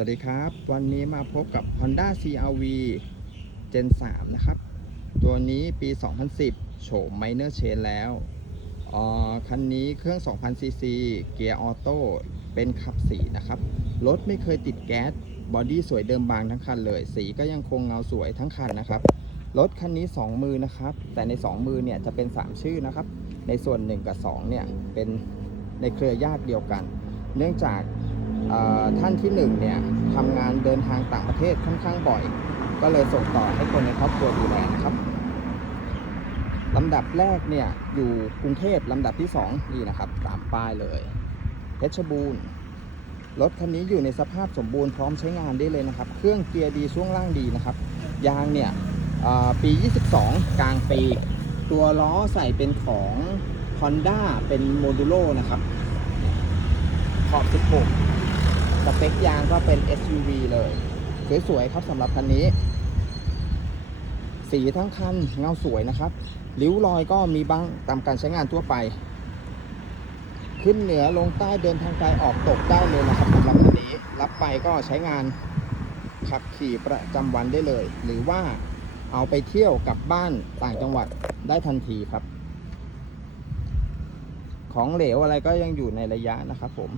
วัสดีครับ วันนี้มาพบกับ Honda CRV Gen 3 นะครับ ตัวนี้ปี 2010 โฉม Minor Chain แล้วอ่าคันนี้เครื่อง 2,000ซีซีเกียร์ออโต้เป็นขับสีนะครับ รถไม่เคยติดแก๊ส บอดี้สวยเดิมบางทั้งคันเลย สีก็ยังคงเงาสวยทั้งคันนะครับ รถคันนี้ 2 มือนะครับ แต่ใน 2 มือเนี่ยจะเป็น 3 ชื่อนะครับ ในส่วน 1 กับ 2 เนี่ยเป็นในเครือญาติเดียวกัน เนื่องจาก ท่านที่หนึ่งเนี่ยทำงานเดินทางต่างประเทศค่อนข้างบ่อย ก็เลยส่งต่อให้คนในครอบครัวดูแลนะครับลำดับแรกเนี่ยอยู่กรุงเทพลำดับที่สองนี่นะครับตามป้ายเลยเพชรบูรณ์รถคันนี้อยู่ในสภาพสมบูรณ์พร้อมใช้งานได้เลยนะครับ เครื่องเกียร์ดีช่วงล่างดีนะครับ ยางเนี่ยเอ่อปี 22 กลางปี ตัวล้อใส่เป็นของ Honda เป็นโมดูโลนะครับ ขอบ 16ส เปคยางก็เป็น SUV เลย สวยๆครับสำหรับคันนี้ สีทั้งคันเงาสวยนะครับ ริ้วรอยก็มีบ้างตามการใช้งานทั่วไป ขึ้นเหนือลงใต้เดินทางไกลออกตกได้เลยนะครับสำหรับคันนี้ รับไปก็ใช้งานขับขี่ประจำวันได้เลย หรือว่าเอาไปเที่ยวกลับบ้านต่างจังหวัดได้ทันทีครับ ของเหลวอะไรก็ยังอยู่ในระยะนะครับผม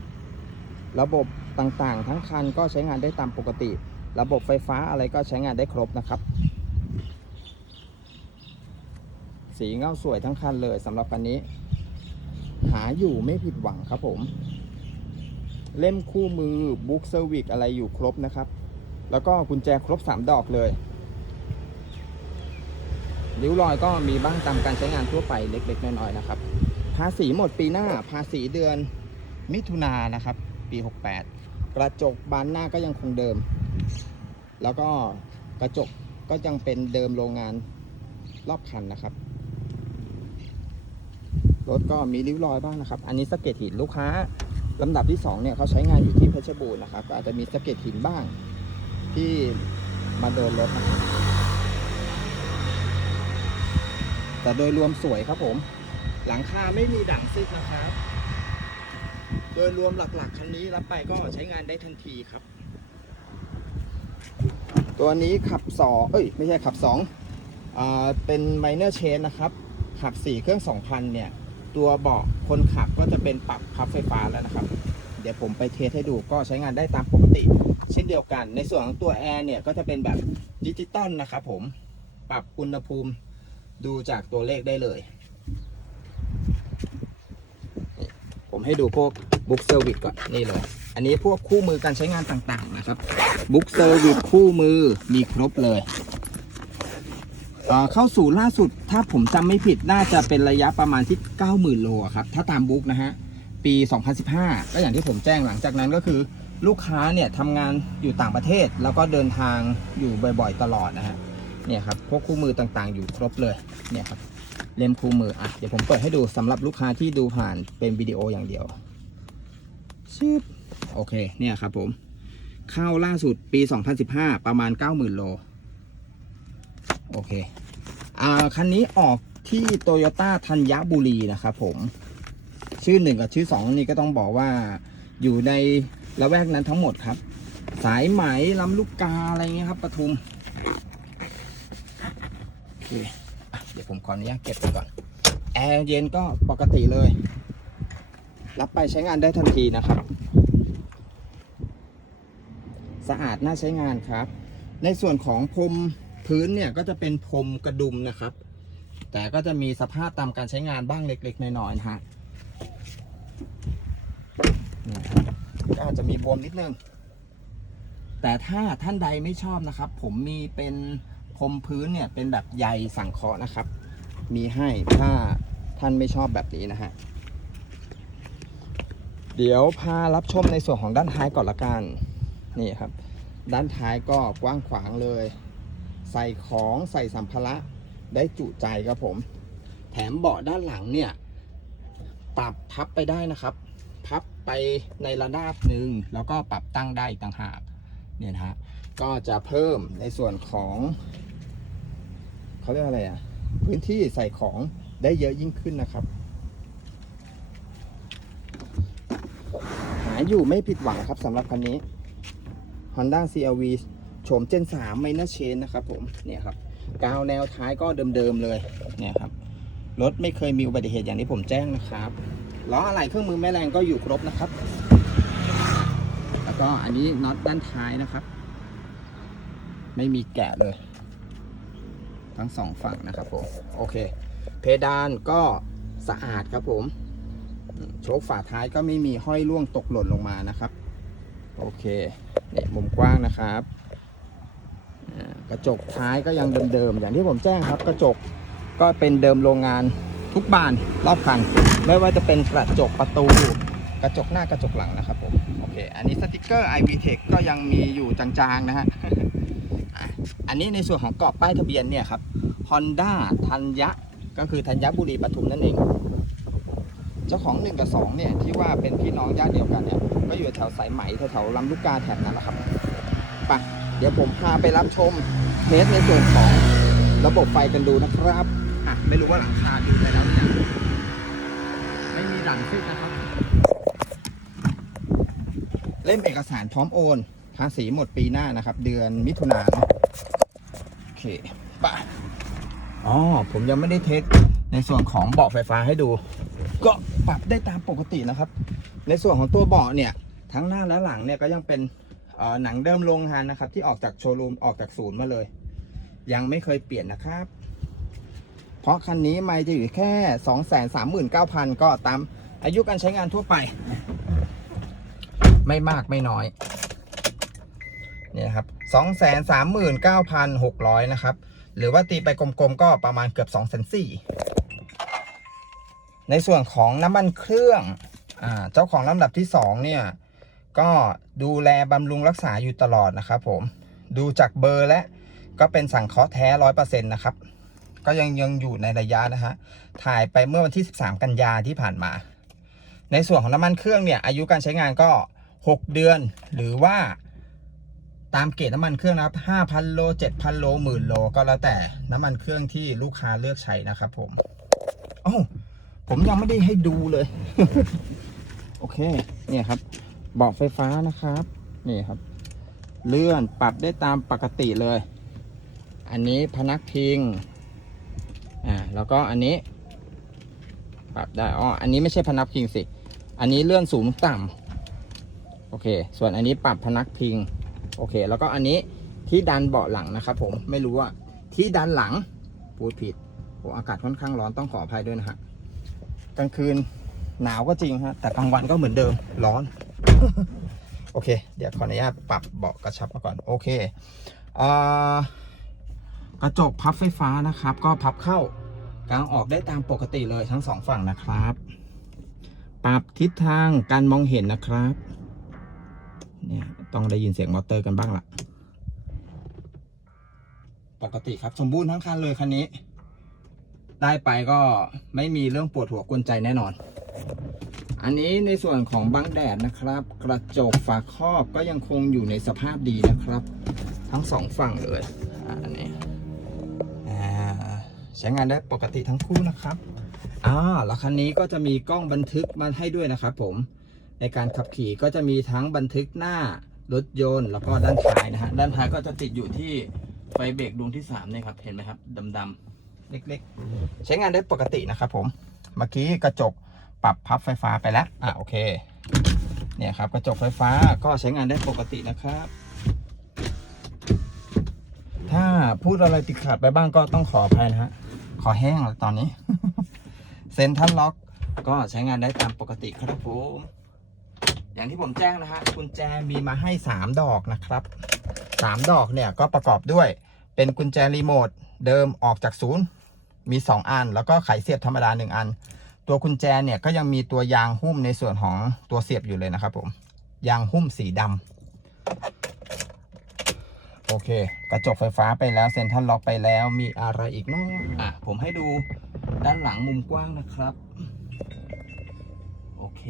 ระบบ ต่างๆ ทั้งคันก็ใช้งานได้ตามปกติ ระบบไฟฟ้าอะไรก็ใช้งานได้ครบนะครับ สีเงาสวยทั้งคันเลยสำหรับคันนี้ หาอยู่ไม่ผิดหวังครับผม เล่มคู่มือบุ๊กเซอร์วิสอะไรอยู่ครบนะครับ แล้วก็กุญแจครบ 3 ดอกเลยริ้วรอยก็มีบ้างตามการใช้งานทั่วไปเล็ก ๆ น้อยๆนะครับ ภาษีหมดปีหน้าภาษีเดือนมิถุนายนนะครับ ปี 68 กระจกบานหน้าก็ยังคงเดิม แล้วก็กระจกก็ยังเป็นเดิมโรงงานรอบคันนะครับ รถก็มีริ้วรอยบ้างนะครับ อันนี้สะเก็ดหินลูกค้าลำดับที่2เนี่ยเขาใช้งานอยู่ที่เพชรบูรณ์นะครับก็อาจจะมีสะเก็ดหินบ้างที่มาโดนรถนะครับแต่โดยรวมสวยครับผม หลังคาไม่มีด่างซิกนะครับ โดยรวมหลักๆ คันนี้รับไปก็ใช้งานได้ทันทีครับ ตัวนี้ขับสองเอ้ย ไม่ใช่ขับสองอ่าเป็น minor change นะครับ ขับ4เครื่อง2,000เนี่ย ตัวเบาะคนขับก็จะเป็นปรับพับไฟฟ้าแล้วนะครับ เดี๋ยวผมไปเทสให้ดูก็ใช้งานได้ตามปกติ เช่นเดียวกัน ในส่วนของตัวแอร์เนี่ยก็จะเป็นแบบดิจิตอลนะครับผมปรับอุณหภูมิดูจากตัวเลขได้เลย ผมให้ดูพวก บุ๊กเซอร์วิสก่อนนี่เลย อันนี้พวกคู่มือการใช้งานต่างๆนะครับบุ๊กเซอร์วิสคู่มือมีครบเลยเข้าสู่ล่าสุดถ้าผมจำไม่ผิดน่าจะเป็นระยะประมาณที่ 90,000 โลครับ ถ้าตามบุ๊กนะฮะ ปี 2015 ก็อย่างที่ผมแจ้งหลังจากนั้นก็คือ ลูกค้าเนี่ยทำงานอยู่ต่างประเทศ แล้วก็เดินทางอยู่บ่อยๆ ตลอดนะฮะเนี่ยครับพวกคู่มือต่างๆ อยู่ครบเลยเนี่ยครับเล่มคู่มืออะเดี๋ยวผมเปิดให้ดูสำหรับลูกค้าที่ดูผ่านเป็นวิดีโออย่างเดียว ชืบโอเค เนี่ยครับผม เข้าล่าสุดปี 2015 ประมาณ 90,000 โล โอเค อ่า คันนี้ออกที่โตโยต้าธัญบุรีนะครับผม ชื่อหนึ่งกับชื่อสองนี่ก็ต้องบอกว่าอยู่ในละแวกนั้นทั้งหมดครับ สายไหมลำลูกกาอะไรเงี้ยครับปทุม โอเค เดี๋ยวผมขออนุญาตเก็บไปก่อน แอร์เย็นก็ปกติเลย รับไปใช้งานได้ทันทีนะครับ สะอาดน่าใช้งานครับ ในส่วนของพรมพื้นเนี่ยก็จะเป็นพรมกระดุมนะครับ แต่ก็จะมีสภาพตามการใช้งานบ้างเล็ก ๆน้อยๆนะฮะนี่ครับก็อาจจะมีบวมนิดนึง แต่ถ้าท่านใดไม่ชอบนะครับ ผมมีเป็นพรมพื้นเนี่ยเป็นแบบใยสังเคราะห์นะครับ มีให้ถ้าท่านไม่ชอบแบบนี้นะฮะ เดี๋ยวพารับชมในส่วนของด้านท้ายก่อนละกันนี่ครับ ด้านท้ายก็กว้างขวางเลย ใส่ของใส่สัมภาระได้จุใจครับผม แถมเบาะด้านหลังเนี่ยปรับพับไปได้นะครับ พับไปในระดับหนึ่งแล้วก็ปรับตั้งได้อีกต่างหากเนี่ยนะฮะก็จะเพิ่มในส่วนของเขาเรียกอะไรอะพื้นที่ใส่ของได้เยอะยิ่งขึ้นนะครับ หา อยู่ไม่ผิดหวังครับสำหรับคันนี้ Honda CRV โฉม Gen 3 Minor Chain นะครับผมเนี่ยครับกาวแนวท้ายก็เดิมๆเลยเนี่ยครับรถไม่เคยมีอุบัติเหตุอย่างที่ผมแจ้งนะครับล้ออะไรเครื่องมือแม่แรงก็อยู่ครบนะครับ แล้วก็อันนี้น็อตด้านท้ายนะครับ ไม่มีแกะเลย ทั้งสองฝั่งนะครับผมโอเค เพดานก็สะอาดครับผม โชคฝาท้ายก็ไม่มีห้อยร่วงตกหล่นลงมานะครับ โอเคเนี่ยมุมกว้างนะครับกระจกท้ายก็ยังเดิมๆอย่างที่ผมแจ้งครับกระจกก็เป็นเดิมโรงงานทุกบานรอบคัน ไม่ว่าจะเป็นกระจกประตูกระจกหน้ากระจกหลังนะครับผมโอเค อันนี้สติกเกอร์ iVTech ก็ยังมีอยู่จางๆนะฮะอันนี้ในส่วนของกรอบป้ายทะเบียนเนี่ยครับ Honda ธัญญะก็คือธัญบุรีปทุมนั่นเอง เจ้าของ1กับ2เนี่ยที่ว่าเป็นพี่น้องญาติเดียวกันเนี่ยก็อยู่แถวสายไหมแถวๆลำลูกกาแถบนั้นแหละครับไปะเดี๋ยวผมพาไปรับชมเทสในส่วนของระบบไฟกันดูนะครับอะไม่รู้ว่าหลังคาดูไปแล้วเนี่ยไม่มีหลังซิกนะครับ เล่มเอกสารพร้อมโอนภาษีหมดปีหน้านะครับ เดือนมิถุนายนโอเคปะอ๋อผมยังไม่ได้เทสในส่วนของเบาะไฟฟ้าให้ดู ก็ปรับได้ตามปกตินะครับ ในส่วนของตัวเบาะเนี่ยทั้งหน้าและหลังเนี่ยก็ยังเป็นหนังเดิมโรงงานนะครับ ที่ออกจากโชว์รูมออกจากศูนย์มาเลย ยังไม่เคยเปลี่ยนนะครับ เพราะคันนี้ไม่จะอยู่แค่ 239,000 ก็ตามอายุการใช้งานทั่วไป ไม่มากไม่น้อยเนี่ยนะครับ239,600 นะครับ หรือว่าตีไปกลมๆก็ประมาณเกือบ2 4 0 0 ในส่วนของน้ำมันเครื่องอเจ้าของลำดับที่2เนี่ยก็ดูแลบำรุงรักษาอยู่ตลอดนะครับผมดูจากเบอร์และก็เป็นสั่งเคาะแท้ร้อยเปอร์เซ็นต์นะครับ ก็ยังยังอยู่ในระยะนะฮะถ่ายไปเมื่อวันที่ 13 กันยาที่ผ่านมา ในส่วนของน้ำมันเครื่องเนี่ยอายุการใช้งานก็ 6 เดือน หรือว่าตามเกรดน้ำมันเครื่องนะครับ 5,000 โล 7,000 โลหมื่นโลก็แล้วแต่น้ำมันเครื่องที่ลูกค้าเลือกใช้นะครับผมอ้า ผมยังไม่ได้ให้ดูเลย โอเค เนี่ยครับ เบาะไฟฟ้านะครับ นี่ครับ เลื่อนปรับได้ตามปกติเลย อันนี้พนักพิง อ่า แล้วก็อันนี้ ปรับได้ อ๋อ อันนี้ไม่ใช่พนักพิงสิ อันนี้เลื่อนสูงต่ำโอเค ส่วนอันนี้ปรับพนักพิง โอเค แล้วก็อันนี้ที่ดันเบาะหลังนะครับผม ไม่รู้ว่าที่ดันหลังพูดผิดโอ้อากาศค่อนข้างร้อนต้องขออภัยด้วยนะฮะ กลางคืนหนาวก็จริงฮะแต่กลางวันก็เหมือนเดิมร้อน โอเค เดี๋ยวขออนุญาตปรับเบาะกระชับมาก่อน โอเคอกระจกพับไฟฟ้านะครับ ก็พับเข้ากลางออกได้ตามปกติเลยทั้งสองฝั่งนะครับ ปรับทิศทางการมองเห็นนะครับเนี่ยต้องได้ยินเสียงมอเตอร์กันบ้างละปกติครับสมบูรณ์ทั้งคันเลยคันนี้ ได้ไปก็ไม่มีเรื่องปวดหัวกวนใจแน่นอน อันนี้ในส่วนของบังแดดนะครับ กระจกฝาครอบก็ยังคงอยู่ในสภาพดีนะครับ ทั้งสองฝั่งเลยอันนี้ใช้งานได้ปกติทั้งคู่นะครับอ่าแล้วคันนี้ก็จะมีกล้องบันทึกมาให้ด้วยนะครับผมในการขับขี่ก็จะมีทั้งบันทึกหน้ารถยนต์แล้วก็ด้านท้ายนะฮะด้านท้ายก็จะติดอยู่ที่ไฟเบรกดวงที่3เนี่ยครับเห็นไหมครับดำๆ เล็กๆ ใช้งานได้ปกตินะครับผม เมื่อกี้กระจกปรับพับไฟฟ้าไปแล้ว อะโอเค เนี่ยครับกระจกไฟฟ้าก็ใช้งานได้ปกตินะครับ ถ้าพูดอะไรติดขัดไปบ้างก็ต้องขออภัยนะฮะ ขอแห้งแล้วตอนนี้ เซ็นทัลล็อกก็ใช้งานได้ตามปกติครับผม อย่างที่ผมแจ้งนะฮะกุญแจมีมาให้ 3 ดอกนะครับ 3 ดอกเนี่ยก็ประกอบด้วยเป็นกุญแจรีโมทเดิมออกจากศูนย์ มี 2 อัน แล้วก็ไขเสียบธรรมดา 1 อัน ตัวกุญแจเนี่ยก็ยังมีตัวยางหุ้มในส่วนของตัวเสียบอยู่เลยนะครับผม ยางหุ้มสีดำโอเค กระจกไฟฟ้าไปแล้วเซ็นทรัลล็อกไปแล้วมีอะไรอีกเนาะอะผมให้ดูด้านหลังมุมกว้างนะครับ โอเค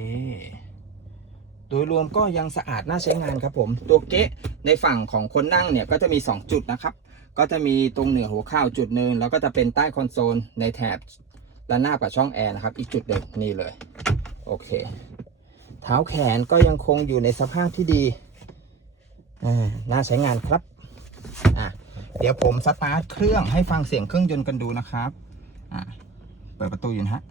โดยรวมก็ยังสะอาดน่าใช้งานครับผม ตัวเก๊ะในฝั่งของคนนั่งเนี่ยก็จะมี 2 จุดนะครับ ก็จะมีตรงเหนือหัวเข่าจุดหนึ่งแล้วก็จะเป็นใต้คอนโซลในแถบด้านหน้ากับช่องแอร์นะครับ อีกจุดหนึ่งนี่เลย โอเค เท้าแขนก็ยังคงอยู่ในสภาพที่ดีน่าใช้งานครับอะเดี๋ยวผมสตาร์ทเครื่องให้ฟังเสียงเครื่องยนต์กันดูนะครับอะเปิดประตูอยู่นะฮะ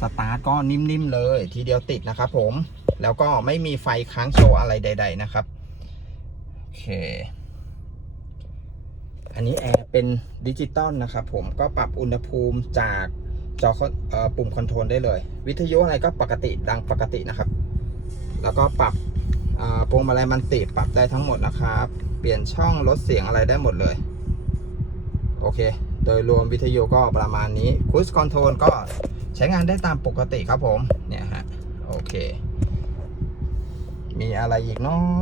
สตาร์ทก็นิ่มๆเลย ทีเดียวติดนะครับผมแล้วก็ไม่มีไฟค้างโชว์อะไรใด ๆ นะครับ โอเค อันนี้แอร์เป็นดิจิตอลนะครับผมก็ปรับอุณหภูมิจากจออปุ่มคอนโทรลได้เลย วิทยุอะไรก็ปกติดังปกตินะครับ แล้วก็ปรับอ่าพวงมาลัยมันติปรับได้ทั้งหมดนะครับ เปลี่ยนช่องลดเสียงอะไรได้หมดเลย โอเค โดยรวมวิทยุก็ประมาณนี้คูสคอนโทรลก็ใช้งานได้ตามปกติครับผม เนี่ยฮะ โอเค มีอะไรอีกเนาะ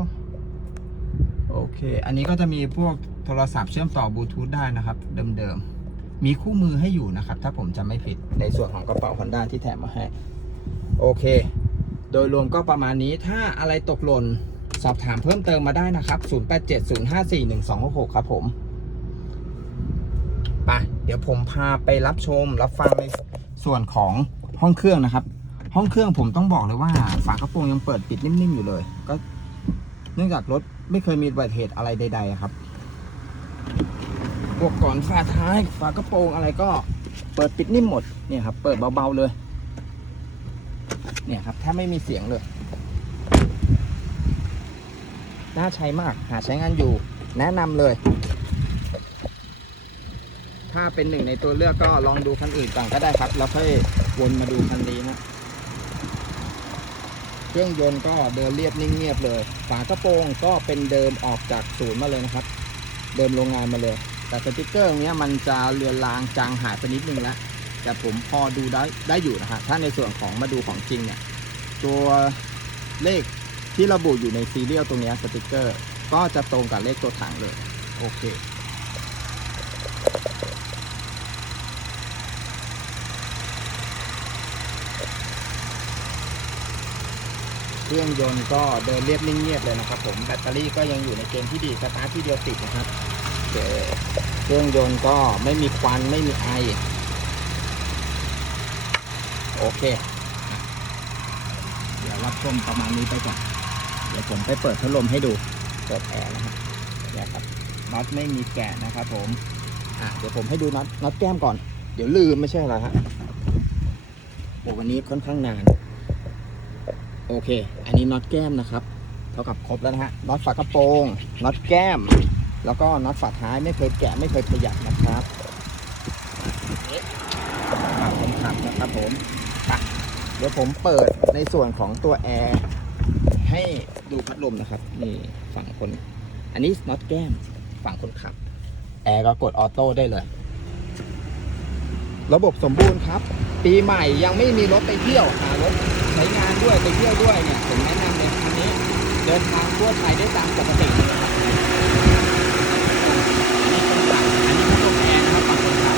โอเค อันนี้ก็จะมีพวก รศัพท์เชื่อมต่อบลูทูธได้นะครับ เดิมๆ มีคู่มือให้อยู่นะครับ ถ้าผมจำไม่ผิดในส่วนของกระเป๋า Honda ที่แถมมาให้ โอเค โดยรวมก็ประมาณนี้ถ้าอะไรตกหล่นสอบถามเพิ่มเติมมาได้นะครับ 0870541266 ครับผมไปเดี๋ยวผมพาไปรับชม รับฟังในส่วนของห้องเครื่องนะครับ ห้องเครื่องผมต้องบอกเลยว่า ฝากระโปรงยังเปิดปิดนิ่มๆอยู่เลย ก็เนื่องจากรถไม่เคยมีอุบัติเหตุอะไรใด ๆ ครับ วกก่อนฝาท้ายฝากระโปรงอะไรก็เปิดปิดนิ่มหมดเนี่ยครับ เปิดเบาๆเลย เนี่ยครับแทบไม่มีเสียงเลย น่าใช้มากหาใช้งานอยู่ แนะนำเลย ถ้าเป็นหนึ่งในตัวเลือกก็ลองดูคันอื่นก่อนก็ได้ครับ แล้วค่อยวนมาดูคันนี้นะเครื่องยนต์ก็เดินเรียบนิ่งเงียบเลย ฝากระโปรงก็เป็นเดิมออกจากศูนย์มาเลยนะครับ เดิมโรงงานมาเลย แต่สติกเกอร์ตรงนี้มันจะเลือนลางจางหายไปนิดนึงแล้ว แต่ผมพอดูได้ได้อยู่นะฮะถ้าในส่วนของมาดูของจริงเนี่ย ตัวเลขที่ระบุอยู่ในซีเรียลตรงนี้สติกเกอร์ ก็จะตรงกับเลขตัวถังเลย โอเคเครื่องยนต์ก็เดินเรียบนิ่งเงียบเลยนะครับผมแบตเตอรี่ก็ยังอยู่ในเกณฑ์ที่ดีสตาร์ทที่เดียวติดนะครับ เคเครื่องยนต์ก็ไม่มีควันไม่มีไอ โอเค เดี๋ยวรับชมประมาณนี้ไปก่อน เดี๋ยวผมไปเปิดพัดลมให้ดู เปิดแอร์นะครับเนี่ยครับน็อตไม่มีแกะนะครับผม อะเดี๋ยวผมให้ดูน็อตน็อตแก้มก่อน เดี๋ยวลืมไม่ใช่อะไรฮะโอ้วันนี้ค่อนข้างนาน โอเค อันนี้น็อตแก้มนะครับ เท่ากับครบแล้วนะฮะ น็อตฝากระโปรง น็อตแก้ม แล้วก็น็อตฝาท้ายไม่เคยแกะไม่เคยขยับนะครับฝาคนขับนะครับผมเดี๋ยวผมเปิดในส่วนของตัวแอร์ให้ดูพัดลมนะครับนี่ฝั่งคน อันนี้น็อตแก้มฝั่งคนขับ แอร์ก็กดออโต้ได้เลย ระบบสมบูรณ์ครับ ปีใหม่ยังไม่มีรถไปเที่ยวหารถใช้งานด้วยไปเที่ยวด้วยเนี่ยผมแนะนำเลยคันนี้ เดินทางทั่วไทยได้ตามปกติเลยนะครับอันนี้คนขับอันนี้พัดลมแอร์นะครับฝั่งคนขับ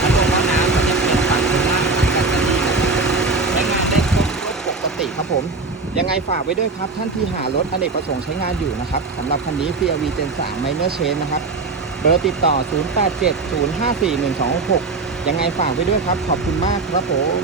พัดลมว่าน้ำก็จะเป็นฝั่งคนล่างแบตเตอรี่นะครับใช้งานได้ครบรถ ปกติครับผมยังไงฝากไว้ด้วยครับ ท่านที่หารถอเนกประสงค์ใช้งานอยู่นะครับสำหรับคันนี้ CRV Gen 3 Minor Change นะครับเบอร์ติดต่อ 0870541266 ยังไงฝากไว้ด้วยครับ ขอบคุณมากครับผม